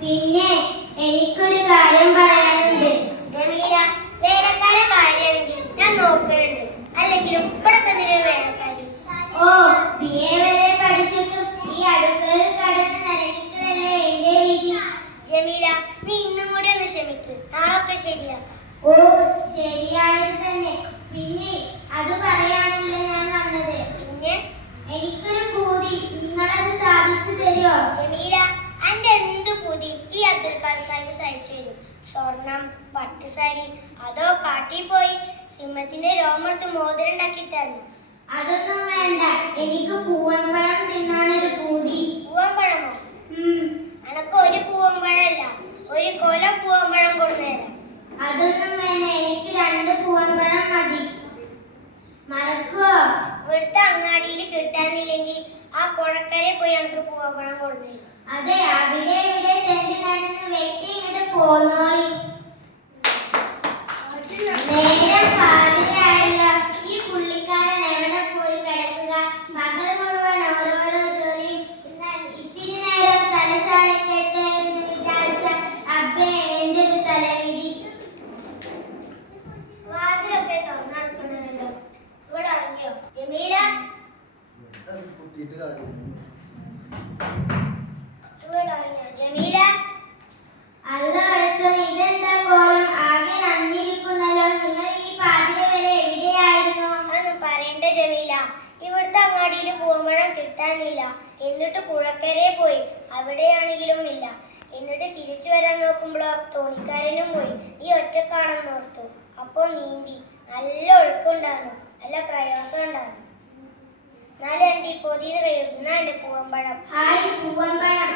പിന്നെ എനിക്കൊരു കാര്യം പറയാനുണ്ട്. ജമീല, വേലക്കാരെ കാര്യമാണെങ്കിൽ ഞാൻ നോക്കുന്നുണ്ട്. അല്ലെങ്കിലും ഇവിടെ വേലക്കാരി. ഓ, BA വരെ പഠിച്ചിട്ടും ഈ അടുക്കളയിൽ കടന്ന് നരകിക്കലല്ലേ എന്റെ വിധി. ജമീല, നീ ഇന്നും കൂടി ഒന്ന് ക്ഷമിക്ക്, നാളൊക്കെ ശരിയാക്കാം. ഓ, ശരിയായത് തന്നെ. പിന്നെ അത് പറയാനല്ലേ ഞാൻ വന്നത്. പിന്നെ എനിക്കൊരു പൂതി, നിങ്ങളത് സാധിച്ചു തരുമോ? ജമീല, അന്റെ എന്ത് പൂതി ഈ അബ്ദുൽ ഖാദർ സാഹിബ് സഹിച്ചു തരും. സ്വർണം, പട്ടുസാരി, അതോ കാട്ടിൽ പോയി സിംഹത്തിന്റെ രോമത്ത് മോതിരം ഉണ്ടാക്കി തരണം? അതൊന്നും വേണ്ട, എനിക്ക് പൂവൻപഴം തിന്നാനൊരു പൂതി. പൂവൻപഴമോ? അനക്ക് ഒരു പൂവൻപഴമല്ല, ഒരു കൊല പൂവൻപഴം കൊണ്ടുവരാം. അതൊന്നും വേണ്ട, എനിക്ക് 2 പൂവൻപഴം മതി. മറക്കുവോ? ഇവിടുത്തെ അങ്ങാടിയിൽ കിട്ടാനില്ലെങ്കിൽ ആ പുഴക്കരെ പോയി നമുക്ക് പൂവൻപഴം കൊണ്ടുവരും. അതെ, അവിടെ ഇവിടെ തെണ്ടി നടന്ന് വെട്ടി ഇങ്ങോട്ട് പോന്നോളി. നേരം പാതിരയായല്ലോ. ഈ പുള്ളിക്കാരൻ എവിടെ പോയി കിടക്കുക? പകൽ മുഴുവൻ ഓരോരോ ജോലിയും. ഇത്തിരി നേരം തലചായ്ക്കട്ടെ എന്ന് വിചാരിച്ച അബ്ബേ എന്റെ ഒരു തലവിധി. വാതിലൊക്കെ തുറന്നടക്കണമല്ലോ. ഇവിടെ ഇറങ്ങിയോ ജമീല? ജമീല, അല്ല പഠിച്ചോനെ, ഇതെന്താ കോലം? ആകെ നന്ദിരിക്കുന്നല്ലോ. നിങ്ങൾ ഈ പാതിര വരെ എവിടെയായിരുന്നു? അതൊന്നും പറയണ്ട ജമീല. ഇവിടുത്തെ അങ്ങാടിയിൽ പൂവമ്പഴം കിട്ടാനില്ല. എന്നിട്ട് പുഴക്കരെ പോയി, അവിടെയാണെങ്കിലും ഇല്ല. എന്നിട്ട് തിരിച്ചു വരാൻ നോക്കുമ്പോഴോ തോണിക്കാരനും പോയി. ഈ ഒറ്റക്കാണെന്ന് ഓർത്തു. അപ്പോ നീന്തി. നല്ല ഒഴുക്കുണ്ടായിരുന്നു, നല്ല പ്രയാസം ഉണ്ടായിരുന്നു. എന്നാലും എൻ്റെ ഈ പൊതിന് കഴിയുന്ന എൻ്റെ പൂവമ്പഴം. ഹായ് പൂവൻപഴം,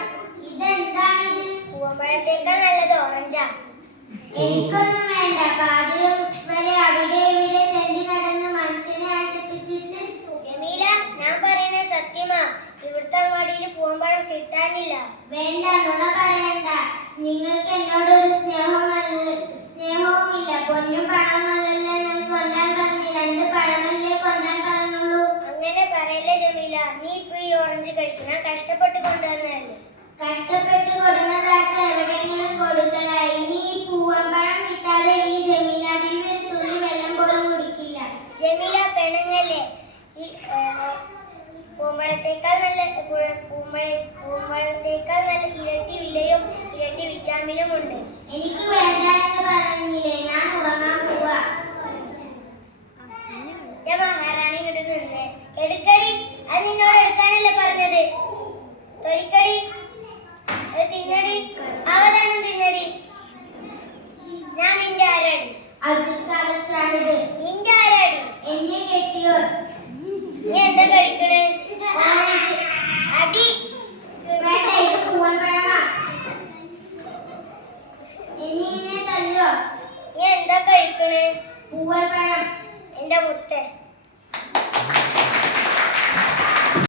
ഇതെന്താണിത്? പൂവമ്പഴത്തേക്കാൾ നല്ലത് ഓറഞ്ചാ. എനിക്കൊന്നും വേണ്ട. പാതിര വരെ അവിടെ ഇവിടെ തെണ്ടി നടന്ന് മനുഷ്യനെ ആശിപ്പിച്ചിട്ട്. ജമീല, ഞാൻ പറയുന്നത് സത്യമാ. ഇവിടുത്തെ അങ്ങാടിയിൽ പൂവമ്പഴം കിട്ടാനില്ല. വേണ്ട, നുണ പറയണ്ട. നിങ്ങൾക്ക് എന്നോടൊരു സ്നേഹവുമില്ല. പൊന്നും പണവുമല്ലല്ലോ ഞാൻ കൊണ്ടാൻ പറഞ്ഞു. 2 പഴമല്ലേ കൊണ്ടാൻ പറഞ്ഞുള്ളൂ. അങ്ങനെ പറയല്ലേ ജമീല. നീ ഇപ്പൊ ഈ ഓറഞ്ച് കഴിക്കുന്ന കഷ്ടപ്പെട്ട് കൊണ്ടുവന്നതല്ലേ? കഷ്ടപ്പെട്ട് കൊടുന്നതാച്ച എവിടെയെങ്കിലും കൊടുക്കല. ഇനി ഈ പൂവൻപഴം കിട്ടാതെ ഈ ജമീല ബീവി ഒരു തുള്ളി വെള്ളം പോലും കുടിക്കില്ല. ജമീല, പെണങ്ങല്ലേ. ഈ പൂമ്പഴത്തേക്കാൾ നല്ല ഇരട്ടി വിലയും ഇരട്ടി വിറ്റാമിനും ഉണ്ട്. എനിക്ക് വേണ്ട എന്ന് പറഞ്ഞില്ലേ, ഞാൻ ഉറങ്ങാൻ പോവാ. മഹാറാണി ഇങ്ങോട്ട് നിന്നേ. എടുക്കടി, അത് നിന്നോട് എടുക്കാനല്ലേ പറഞ്ഞത്. തൊലിക്കടി, അത് തിന്നടി, സാവധാനം തിന്നടി. ഞാൻ നിന്റെ ആരാടി? അബ്ദുൽ ഖാദർ സാഹിബ്. നിന്റെ ആരാടി? എന്നെ കെട്ടിയോർ. നീ എന്താ കഴിക്കണേ? അടി. വേണ്ട, ഇത് പൂവൻപഴമാ. ഇനി എന്നെ തല്ലോ. നീ എന്താ കഴിക്കണേ? പൂവൻപഴം. എന്റെ മുത്തേ.